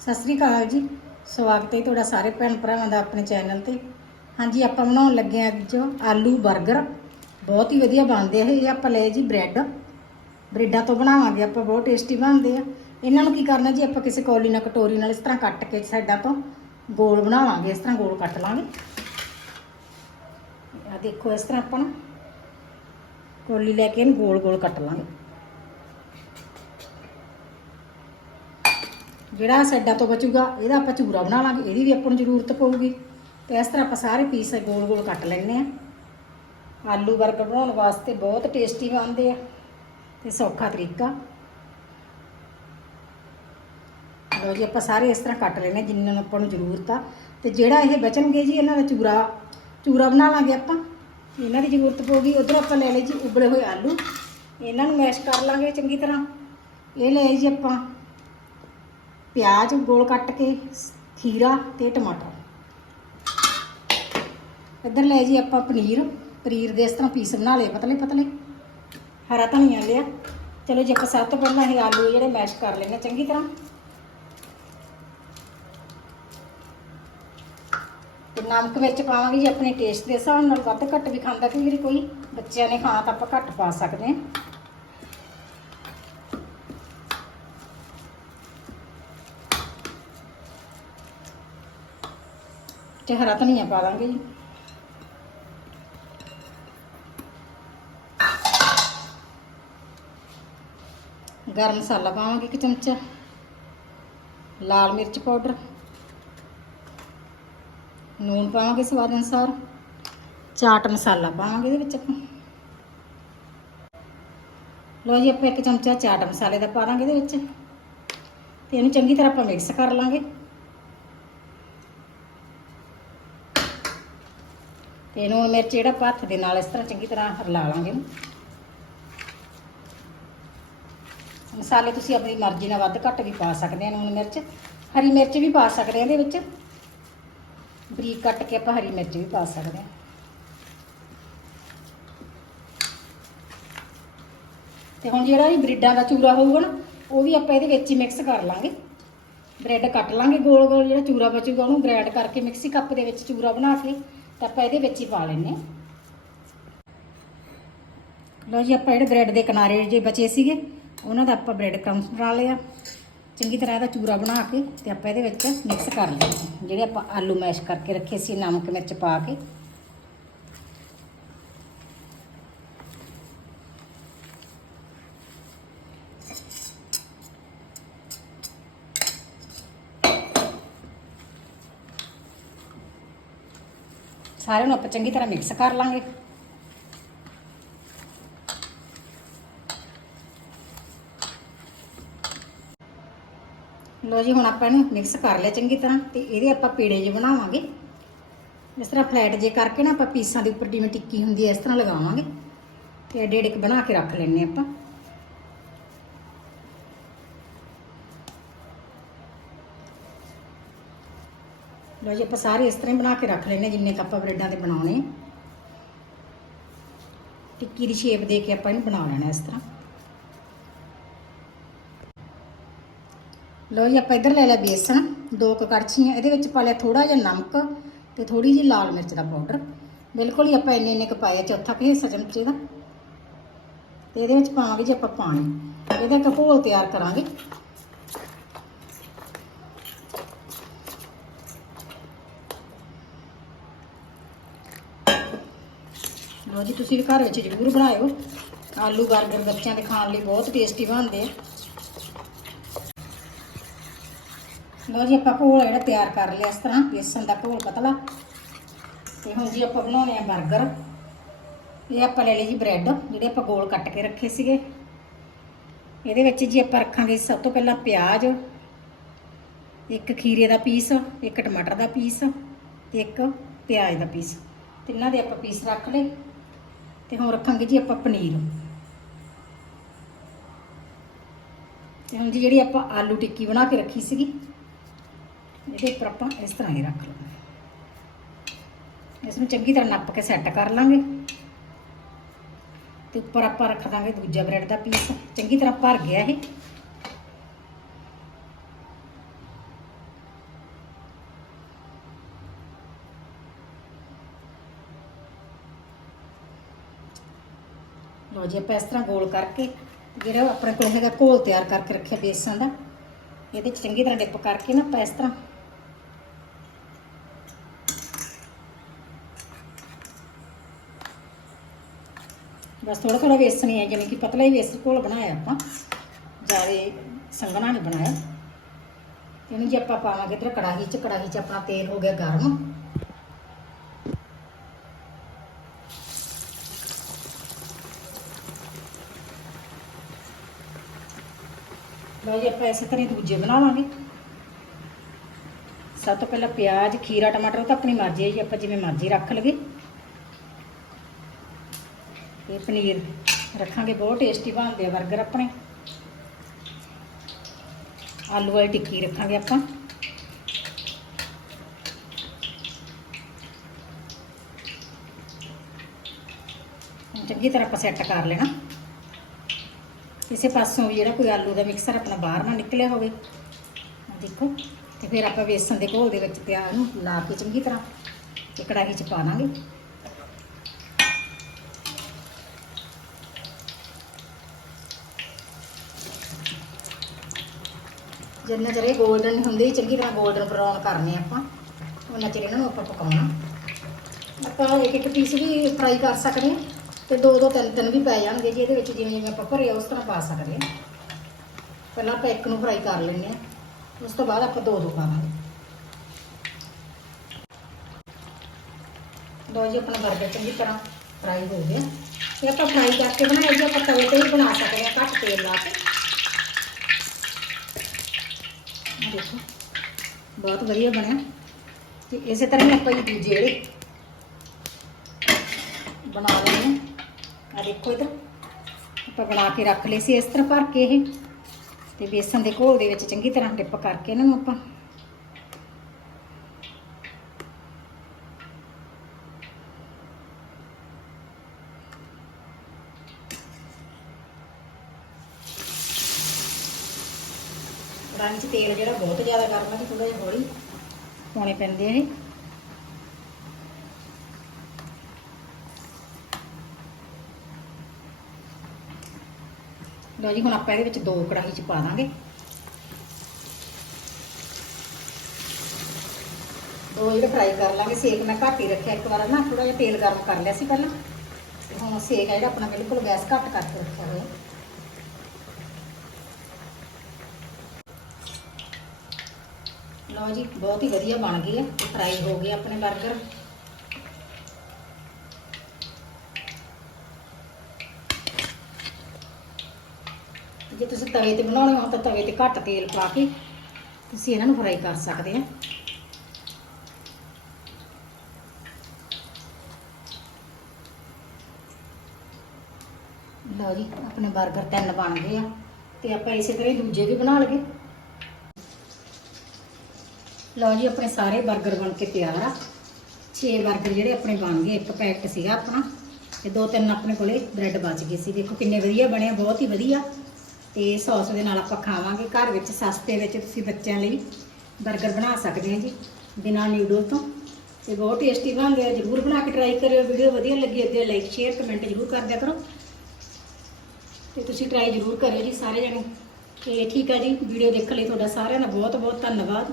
ਸਤਿ ਸ੍ਰੀ ਅਕਾਲ ਜੀ। ਸਵਾਗਤ ਹੈ ਤੁਹਾਡਾ ਸਾਰੇ ਭੈਣ ਭਰਾਵਾਂ ਦਾ ਆਪਣੇ ਚੈਨਲ ਤੇ। ਹਾਂਜੀ, ਆਪਾਂ ਬਣਾਉਣ ਲੱਗੇ ਹਾਂ ਅੱਜ ਆਲੂ 버ਗਰ ਬਹੁਤ ਹੀ ਵਧੀਆ ਬਣਦੇ ਆ ਇਹ। ਆਪਾਂ ਲਏ ਜੀ ਬ੍ਰੈਡ। ਬ੍ਰੈਡਾਂ ਤੋਂ ਬਣਾਵਾਂਗੇ ਆਪਾਂ, ਬਹੁਤ ਟੇਸਟੀ ਬਣਦੇ ਆ। ਇਹਨਾਂ ਨੂੰ ਕੀ ਕਰਨਾ ਜੀ, ਆਪਾਂ ਕਿਸੇ ਕੌਲੀ ਨਾਲ, ਕਟੋਰੀ ਨਾਲ ਇਸ ਤਰ੍ਹਾਂ ਕੱਟ ਕੇ ਸਾਈਡਾਂ ਤੋਂ ਗੋਲ ਬਣਾਵਾਂਗੇ, ਇਸ ਤਰ੍ਹਾਂ ਗੋਲ ਕੱਟ ਲਾਂਗੇ। ਆ ਦੇਖੋ, ਇਸ ਤਰ੍ਹਾਂ ਆਪਾਂ ਕੌਲੀ ਲੈ ਕੇ ਇਹਨੂੰ ਗੋਲ ਗੋਲ ਕੱਟ ਲਾਂਗੇ। ਜਿਹੜਾ ਸਾਈਡਾਂ ਤੋਂ ਬਚੂਗਾ, ਇਹਦਾ ਆਪਾਂ ਚੂਰਾ ਬਣਾ ਲਾਂਗੇ, ਇਹਦੀ ਵੀ ਆਪਾਂ ਨੂੰ ਜ਼ਰੂਰਤ ਪਊਗੀ। ਤੇ ਇਸ ਤਰ੍ਹਾਂ ਆਪਾਂ ਸਾਰੇ ਪੀਸ ਗੋਲ ਗੋਲ ਕੱਟ ਲੈਣੇ ਆ ਆਲੂ ਬਰਗਰ ਬਣਾਉਣ ਵਾਸਤੇ ਬਹੁਤ ਟੇਸਟੀ ਬਣਦੇ ਆ, ਤੇ ਸੌਖਾ ਤਰੀਕਾ। ਲੋ ਜੀ, ਆਪਾਂ ਸਾਰੇ ਇਸ ਤਰ੍ਹਾਂ ਕੱਟ ਲੈਣੇ ਜਿੰਨਾਂ ਨੂੰ ਆਪਾਂ ਨੂੰ ਜ਼ਰੂਰਤ ਆ। ਤੇ ਜਿਹੜਾ ਇਹ ਬਚਣਗੇ ਜੀ, ਇਹਨਾਂ ਦਾ ਚੂਰਾ ਚੂਰਾ ਬਣਾ ਲਾਂਗੇ ਆਪਾਂ। ਇਹਨਾਂ ਦੀ ਜ਼ਰੂਰਤ ਪਊਗੀ। ਉਧਰ ਆਪਾਂ ਲੈ ਲਈ ਜੀ, ਉਬਲੇ ਹੋਏ ਆਲੂ। ਇਹਨਾਂ ਨੂੰ ਮੈਸ਼ ਕਰ ਲਾਂਗੇ ਚੰਗੀ ਤਰ੍ਹਾਂ। ਇਹ ਲਏ ਜੀ ਆਪਾਂ ਪਿਆਜ਼ ਗੋਲ ਕੱਟ ਕੇ, ਖੀਰਾ ਤੇ ਟਮਾਟਰ। ਇੱਧਰ ਲੈ ਜੀ ਆਪਾਂ ਪਨੀਰ। ਪਨੀਰ ਦੇ ਇਸ ਤਰ੍ਹਾਂ ਪੀਸ ਬਣਾ ਲਏ, ਪਤਲੇ ਪਤਲੇ। ਹਰਾ ਧਨੀਆ ਲਿਆ। ਚਲੋ ਜੀ ਆਪਾਂ ਸਭ ਤੋਂ ਪਹਿਲਾਂ ਇਹ ਆਲੂ ਜਿਹੜੇ ਮੈਸ਼ ਕਰ ਲੈਣੇ ਚੰਗੀ ਤਰ੍ਹਾਂ। ਤੇ ਨਮਕ ਵਿੱਚ ਪਾਵਾਂਗੇ ਜੀ, ਆਪਣੇ ਟੇਸਟ ਦੇ ਹਿਸਾਬ ਨਾਲ। ਵੱਧ ਘੱਟ ਵੀ ਖਾਂਦਾ ਕਈ ਵਾਰੀ ਕੋਈ। ਬੱਚਿਆਂ ਨੇ ਖਾਣਾ ਤਾਂ ਆਪਾਂ ਘੱਟ ਪਾ ਸਕਦੇ ਹਾਂ। ਤੇ ਹਰਾ ਧਨੀਆ ਪਾ ਦਾਂਗੇ ਜੀ। ਗਰਮ ਮਸਾਲਾ ਪਾਵਾਂਗੇ ਇੱਕ ਚਮਚਾ। ਲਾਲ ਮਿਰਚ ਪਾਊਡਰ। ਨੂਨ ਪਾਵਾਂਗੇ ਸਵਾਦ ਅਨੁਸਾਰ। ਚਾਟ ਮਸਾਲਾ ਪਾਵਾਂਗੇ ਇਹਦੇ ਵਿੱਚ ਆਪਾਂ। ਲੋ ਜੀ, ਆਪਾਂ ਇੱਕ ਚਮਚਾ ਚਾਟ ਮਸਾਲੇ ਦਾ ਪਾ ਦਾਂਗੇ ਇਹਦੇ ਵਿੱਚ। ਤੇ ਇਹਨੂੰ ਚੰਗੀ ਤਰ੍ਹਾਂ ਆਪਾਂ ਮਿਕਸ ਕਰ ਲਾਂਗੇ। ਤੇ ਨੂਣ ਮਿਰਚ ਜਿਹੜਾ ਆਪਾਂ ਹੱਥ ਦੇ ਨਾਲ ਇਸ ਤਰ੍ਹਾਂ ਚੰਗੀ ਤਰ੍ਹਾਂ ਰਲਾ ਲਾਂਗੇ ਮਸਾਲੇ ਤੁਸੀਂ ਆਪਣੀ ਮਰਜ਼ੀ ਨਾਲ ਵੱਧ ਘੱਟ ਵੀ ਪਾ ਸਕਦੇ ਆ ਨੂਣ ਮਿਰਚ। ਹਰੀ ਮਿਰਚ ਵੀ ਪਾ ਸਕਦੇ ਆ ਇਹਦੇ ਵਿੱਚ। ਬਰੀਕ ਕੱਟ ਕੇ ਆਪਾਂ ਹਰੀ ਮਿਰਚ ਵੀ ਪਾ ਸਕਦੇ ਆ। ਤੇ ਹੁਣ ਜਿਹੜਾ ਇਹ ਬ੍ਰੈਡਾਂ ਦਾ ਚੂਰਾ ਹੋਊਗਾ ਨਾ, ਉਹ ਵੀ ਆਪਾਂ ਇਹਦੇ ਵਿੱਚ ਹੀ ਮਿਕਸ ਕਰ ਲਾਂਗੇ। ਬ੍ਰੈਡ ਕੱਟ ਲਾਂਗੇ ਗੋਲ ਗੋਲ ਜਿਹੜਾ ਚੂਰਾ ਬਚੂਗਾ ਉਹਨੂੰ ਗ੍ਰੈਂਡ ਕਰਕੇ ਮਿਕਸੀ ਕੱਪ ਦੇ ਵਿੱਚ ਚੂਰਾ ਬਣਾ ਕੇ ਤਾਂ ਆਪਾਂ ਇਹਦੇ ਵਿੱਚ ਹੀ ਪਾ ਲੈਣੇ ਲਓ ਜੀ, ਆਪਾਂ ਜਿਹੜੇ ਬ੍ਰੈਡ ਦੇ ਕਿਨਾਰੇ ਜੇ ਬਚੇ ਸੀਗੇ, ਉਹਨਾਂ ਦਾ ਆਪਾਂ ਬ੍ਰੈਡ ਕ੍ਰੰਬਸ ਬਣਾ ਲਿਆ ਚੰਗੀ ਤਰ੍ਹਾਂ ਇਹਦਾ ਚੂਰਾ ਬਣਾ ਕੇ ਤੇ ਆਪਾਂ ਇਹਦੇ ਵਿੱਚ ਮਿਕਸ ਕਰ ਲਿਆ ਜਿਹੜੇ ਆਪਾਂ ਆਲੂ ਮੈਸ਼ ਕਰਕੇ ਰੱਖੇ ਸੀ, ਨਮਕ, ਮਿਰਚ ਪਾ ਕੇ। ਸਾਰਿਆਂ ਨੂੰ ਆਪਾਂ ਚੰਗੀ ਤਰ੍ਹਾਂ ਮਿਕਸ ਕਰ ਲਾਂਗੇ। ਲੋ ਜੀ, ਹੁਣ ਆਪਾਂ ਇਹਨੂੰ ਮਿਕਸ ਕਰ ਲਿਆ ਚੰਗੀ ਤਰ੍ਹਾਂ ਤੇ ਇਹਦੇ ਆਪਾਂ ਪੇੜੇ ਜਿਹੇ ਬਣਾਵਾਂਗੇ। ਇਸ ਤਰ੍ਹਾਂ ਫਲੈਟ ਜੇ ਕਰਕੇ ਨਾ ਆਪਾਂ ਪੀਸਾਂ ਦੇ ਉੱਪਰ ਜਿਵੇਂ ਟਿੱਕੀ ਹੁੰਦੀ ਹੈ, ਇਸ ਤਰ੍ਹਾਂ ਲਗਾਵਾਂਗੇ। ਤੇ ਐਡੇ ਐਡੇ ਕੁ ਬਣਾ ਕੇ ਰੱਖ ਲੈਣੇ ਆਪਾਂ। ਲੋ ਜੀ, ਆਪਾਂ ਸਾਰੇ ਇਸ ਤਰ੍ਹਾਂ ਹੀ ਬਣਾ ਕੇ ਰੱਖ ਲੈਣੇ ਜਿੰਨੇ ਕੁ ਆਪਾਂ ਬ੍ਰੈਡਾਂ ਦੇ ਬਣਾਉਣੇ। ਟਿੱਕੀ ਦੀ ਸ਼ੇਪ ਦੇ ਕੇ ਆਪਾਂ ਇਹਨੂੰ ਬਣਾ ਲੈਣਾ ਇਸ ਤਰ੍ਹਾਂ। ਲੋ ਜੀ, ਆਪਾਂ ਇੱਧਰ ਲੈ ਲਿਆ ਬੇਸਣ, ਦੋ ਕੁ ਕੜਛੀਆਂ, ਇਹਦੇ ਵਿੱਚ ਪਾ ਲਿਆ ਥੋੜਾ ਜਿਹਾ ਨਮਕ ਤੇ ਥੋੜੀ ਜਿਹੀ ਲਾਲ ਮਿਰਚ ਦਾ ਪਾਊਡਰ। ਬਿਲਕੁਲ ਹੀ ਆਪਾਂ ਇੰਨੇ ਇੰਨੇ ਕੁ ਪਾਇਆ ਚੌਥਾ ਕੁ ਹਿੱਸਾ ਚਮਚੇ ਦਾ। ਤੇ ਇਹਦੇ ਵਿੱਚ ਪਾਵਾਂਗੇ ਜੀ ਆਪਾਂ ਪਾਣੀ। ਇਹਦਾ ਇੱਕ ਘੋਲ ਤਿਆਰ ਕਰਾਂਗੇ। ਲੋ ਜੀ, ਤੁਸੀਂ ਵੀ ਘਰ ਵਿੱਚ ਜ਼ਰੂਰ ਬਣਾਇਓ। ਆਲੂ 버ਗਰ ਬੱਚਿਆਂ ਦੇ ਖਾਣ ਲਈ ਬਹੁਤ ਟੇਸਟੀ ਬਣਦੇ ਆ। ਲੋ ਜੀ, ਆਪਾਂ ਘੋਲ ਜਿਹੜਾ ਤਿਆਰ ਕਰ ਲਿਆ ਇਸ ਤਰ੍ਹਾਂ, ਬੇਸਣ ਦਾ ਘੋਲ ਪਤਲਾ। ਤੇ ਹੁਣ ਜੀ ਆਪਾਂ ਬਣਾਉਣੇ ਆ 버ਗਰ ਇਹ ਆਪਾਂ ਲੈ ਲਈ ਜੀ ਬ੍ਰੈਡ, ਜਿਹੜੇ ਆਪਾਂ ਗੋਲ ਕੱਟ ਕੇ ਰੱਖੇ ਸੀਗੇ। ਇਹਦੇ ਵਿੱਚ ਜੀ ਆਪਾਂ ਰੱਖਾਂਗੇ ਸਭ ਤੋਂ ਪਹਿਲਾਂ ਪਿਆਜ਼, ਇੱਕ ਖੀਰੇ ਦਾ ਪੀਸ, ਇੱਕ ਟਮਾਟਰ ਦਾ ਪੀਸ, ਤੇ ਇੱਕ ਪਿਆਜ਼ ਦਾ ਪੀਸ। ਤਿੰਨਾਂ ਦੇ ਆਪਾਂ ਪੀਸ ਰੱਖ ਲਏ। ਤੇ ਹੁਣ ਰੱਖਾਂਗੇ ਜੀ ਆਪਾਂ ਪਨੀਰ। ਤੇ ਹੁਣ ਜੀ ਜਿਹੜੀ ਆਪਾਂ ਆਲੂ ਟਿੱਕੀ ਬਣਾ ਕੇ ਰੱਖੀ ਸੀਗੀ, ਇਹਦੇ ਉੱਪਰ ਆਪਾਂ ਇਸ ਤਰ੍ਹਾਂ ਹੀ ਰੱਖ ਲਵਾਂਗੇ। ਇਸ ਨੂੰ ਚੰਗੀ ਤਰ੍ਹਾਂ ਨੱਪ ਕੇ ਸੈੱਟ ਕਰ ਲਾਂਗੇ। ਤੇ ਉੱਪਰ ਆਪਾਂ ਰੱਖ ਦਾਂਗੇ ਦੂਜਾ ਬ੍ਰੈਡ ਦਾ ਪੀਸ ਚੰਗੀ ਤਰ੍ਹਾਂ ਭਰ ਗਿਆ ਇਹ। ਲਓ ਜੀ, ਆਪਾਂ ਇਸ ਤਰ੍ਹਾਂ ਗੋਲ ਕਰਕੇ ਜਿਹੜਾ ਆਪਣੇ ਕੋਲ ਹੈਗਾ ਘੋਲ ਤਿਆਰ ਕਰਕੇ ਰੱਖਿਆ ਬੇਸਣ ਦਾ, ਇਹਦੇ ਚ ਚੰਗੀ ਤਰ੍ਹਾਂ ਡਿਪ ਕਰਕੇ ਨਾ ਆਪਾਂ ਇਸ ਤਰ੍ਹਾਂ ਬਸ ਥੋੜਾ ਥੋੜਾ ਵੇਸਣ ਹੀ ਹੈ ਜਿਵੇਂ ਕਿ ਪਤਲਾ ਹੀ ਵੇਸਣ ਘੋਲ ਬਣਾਇਆ ਆਪਾਂ, ਜ਼ਿਆਦਾ ਸੰਘਣਾ ਨਹੀਂ ਬਣਾਇਆ। ਇਹਨੂੰ ਜੇ ਆਪਾਂ ਪਾਵਾਂਗੇ ਤੇ ਕੜਾਹੀ 'ਚ ਕੜਾਹੀ 'ਚ ਆਪਣਾ ਤੇਲ ਹੋ ਗਿਆ ਗਰਮ। ਲਓ ਜੀ, ਆਪਾਂ ਇਸੇ ਤਰ੍ਹਾਂ ਹੀ ਦੂਜੇ ਬਣਾ ਲਾਂਗੇ। ਸਭ ਤੋਂ ਪਹਿਲਾਂ ਪਿਆਜ਼, ਖੀਰਾ, ਟਮਾਟਰ, ਉਹ ਤਾਂ ਆਪਣੀ ਮਰਜ਼ੀ ਹੈ ਜੀ, ਆਪਾਂ ਜਿਵੇਂ ਮਰਜ਼ੀ ਰੱਖ ਲਈਏ। ਇਹ ਪਨੀਰ ਰੱਖਾਂਗੇ, ਬਹੁਤ ਟੇਸਟੀ ਬਣਦੇ ਆ 버ਗਰ ਆਪਣੇ। ਆਲੂ ਵਾਲੀ ਟਿੱਕੀ ਰੱਖਾਂਗੇ ਆਪਾਂ। ਚੰਗੀ ਤਰ੍ਹਾਂ ਆਪਾਂ ਸੈੱਟ ਕਰ ਲੈਣਾ। ਇਸੇ ਪਾਸੋਂ ਵੀ ਜਿਹੜਾ ਕੋਈ ਆਲੂ ਦਾ ਮਿਕਸਰ ਆਪਣਾ ਬਾਹਰ ਨਾ ਨਿਕਲਿਆ ਹੋਵੇ। ਦੇਖੋ, ਤੇ ਫਿਰ ਆਪਾਂ ਵੇਸਣ ਦੇ ਘੋਲ ਦੇ ਵਿੱਚ ਪਿਆਜ਼ ਨੂੰ ਲਾ ਕੇ ਚੰਗੀ ਤਰ੍ਹਾਂ ਤੇ ਕੜਾਹੀ 'ਚ ਪਾ ਲਾਂਗੇ। ਜਿੰਨਾ ਚਿਰ ਇਹ 골ਡਨ ਹੁੰਦੇ ਚੰਗੀ ਤਰ੍ਹਾਂ 골ਡਨ ਬਰਾਊਨ ਕਰਨੇ ਆਪਾਂ ਉਹਨਾਂ ਚਿਰ ਇਹਨਾਂ ਨੂੰ ਆਪਾਂ ਪਕਾਉਣਾ। ਆਪਾਂ ਇੱਕ ਇੱਕ ਪੀਸ ਵੀ ਫਰਾਈ ਕਰ ਸਕਦੇ ਹਾਂ। ਤੇ ਦੋ ਦੋ ਤਿੰਨ ਤਿੰਨ ਵੀ ਪੈ ਜਾਣਗੇ ਜੀ ਇਹਦੇ ਵਿੱਚ ਜਿਵੇਂ ਜਿਵੇਂ ਆਪਾਂ ਭਰੇ ਉਸ ਤਰ੍ਹਾਂ ਪਾ ਸਕਦੇ ਹਾਂ। ਪਹਿਲਾਂ ਆਪਾਂ ਇੱਕ ਨੂੰ ਫਰਾਈ ਕਰ ਲੈਂਦੇ ਹਾਂ। ਉਸ ਤੋਂ ਬਾਅਦ ਆਪਾਂ ਦੋ ਦੋ ਪਾਵਾਂਗੇ। ਦੋ ਜੀ, ਆਪਣਾ ਬਰਗਰ ਚੰਗੀ ਤਰ੍ਹਾਂ ਫਰਾਈ ਹੋ ਗਿਆ। ਇਹ ਆਪਾਂ ਫਰਾਈ ਕਰਕੇ ਬਣਾਇਆ ਜੀ, ਆਪਾਂ ਤਵੇ ਤੇ ਹੀ ਬਣਾ ਸਕਦੇ ਹਾਂ, ਘੱਟ ਤੇਲ ਲਾ ਕੇ। ਦੇਖੋ, ਬਹੁਤ ਵਧੀਆ ਬਣਿਆ। ਤੇ ਇਸੇ ਤਰ੍ਹਾਂ ਹੀ ਆਪਾਂ ਇਹ ਦੂਜੇ ਜਿਹੜੇ ਬਣਾ ਲੈਣੇ ਆ ਦੇਖੋ ਇਧਰ ਆਪਾਂ ਬਣਾ ਕੇ ਰੱਖ ਲਏ ਸੀ ਇਸ ਤਰ੍ਹਾਂ ਭਰ ਕੇ ਇਹ। ਤੇ ਬੇਸਨ ਦੇ ਘੋਲ ਦੇ ਵਿੱਚ ਚੰਗੀ ਤਰ੍ਹਾਂ ਡਿਪ ਕਰਕੇ ਇਹਨਾਂ ਨੂੰ ਆਪਾਂ। ਕੜਾਹੀ 'ਚ ਤੇਲ ਜਿਹੜਾ ਬਹੁਤ ਜ਼ਿਆਦਾ ਗਰਮ ਹੈ ਥੋੜਾ ਜਿਹਾ ਹੌਲੀ। ਪਾਉਣੇ ਪੈਂਦੇ ਆ ਇਹ। ਲਓ ਜੀ, ਹੁਣ ਆਪਾਂ ਇਹਦੇ ਵਿੱਚ ਦੋ ਕੜਾਹੀ 'ਚ ਪਾ ਦਾਂਗੇ। ਦੋ ਜਿਹੜੇ ਫਰਾਈ ਕਰ ਲਾਂਗੇ, ਸੇਕ ਮੈਂ ਘੱਟ ਹੀ ਰੱਖਿਆ ਇੱਕ ਵਾਰ ਨਾ ਥੋੜਾ ਜਿਹਾ ਤੇਲ ਗਰਮ ਕਰ ਲਿਆ ਸੀ ਪਹਿਲਾਂ। ਹੁਣ ਸੇਕ ਹੈ ਜਿਹੜਾ ਆਪਣਾ ਬਿਲਕੁਲ ਗੈਸ ਘੱਟ ਕਰਕੇ ਰੱਖਿਆ ਹੋਇਆ। ਲਓ ਜੀ, ਬਹੁਤ ਹੀ ਵਧੀਆ ਬਣ ਗਈ ਹੈ ਫਰਾਈ ਹੋ ਗਏ ਆਪਣੇ 버ਗਰ ਜੇ ਤੁਸੀਂ ਤਵੇ ਤੇ ਬਣਾਉਣੇ ਹੋ ਤਾਂ ਤਵੇ ਤੇ ਘੱਟ ਤੇਲ ਪਾ ਕੇ ਤੁਸੀਂ ਇਹਨਾਂ ਨੂੰ ਫਰਾਈ ਕਰ ਸਕਦੇ ਆ ਲਓ ਜੀ, ਆਪਣੇ 버ਗਰ ਤਿੰਨ ਬਣ ਗਏ ਆ ਤੇ ਆਪਾਂ ਇਸੇ ਤਰ੍ਹਾਂ ਹੀ ਦੂਜੇ ਵੀ ਬਣਾ ਲਗੇ ਲਓ ਜੀ, ਆਪਣੇ ਸਾਰੇ 버ਗਰ ਬਣ ਕੇ ਤਿਆਰ ਆ। 6 버ਗਰ ਜਿਹੜੇ ਆਪਣੇ ਬਣ ਗਏ, ਇੱਕ ਪੈਕਟ ਸੀਗਾ ਆਪਣਾ ਤੇ ਦੋ ਤਿੰਨ ਆਪਣੇ ਕੋਲੇ ਬ੍ਰੈਡ ਬਚ ਗਏ ਸੀ। ਦੇਖੋ ਕਿੰਨੇ ਵਧੀਆ ਬਣੇ ਬਹੁਤ ਹੀ ਵਧੀਆ। ਤੇ ਸੌਸ ਦੇ ਨਾਲ ਆਪਾਂ ਖਾਵਾਂਗੇ। ਘਰ ਵਿੱਚ ਸਸਤੇ ਵਿੱਚ ਤੁਸੀਂ ਬੱਚਿਆਂ ਲਈ 버ਗਰ ਬਣਾ ਸਕਦੇ ਆ ਜੀ, ਬਿਨਾਂ ਨਿਊਡਲ ਤੋਂ। ਤੇ ਬਹੁਤ ਟੇਸਟੀ ਬਣਦੇ ਆ ਜਰੂਰ ਬਣਾ ਕੇ ਟਰਾਈ ਕਰਿਓ। ਵੀਡੀਓ ਵਧੀਆ ਲੱਗੀ ਅੱਗੇ ਲਾਈਕ ਸ਼ੇਅਰ ਕਮੈਂਟ ਜਰੂਰ ਕਰ ਦਿਆ ਕਰੋ। ਤੇ ਤੁਸੀਂ ਟਰਾਈ ਜਰੂਰ ਕਰਿਓ ਜੀ ਸਾਰੇ ਜਣੇ। ਤੇ ਠੀਕ ਆ ਜੀ ਵੀਡੀਓ ਦੇਖਣ ਲਈ ਤੁਹਾਡਾ ਸਾਰਿਆਂ ਦਾ ਬਹੁਤ ਬਹੁਤ ਧੰਨਵਾਦ।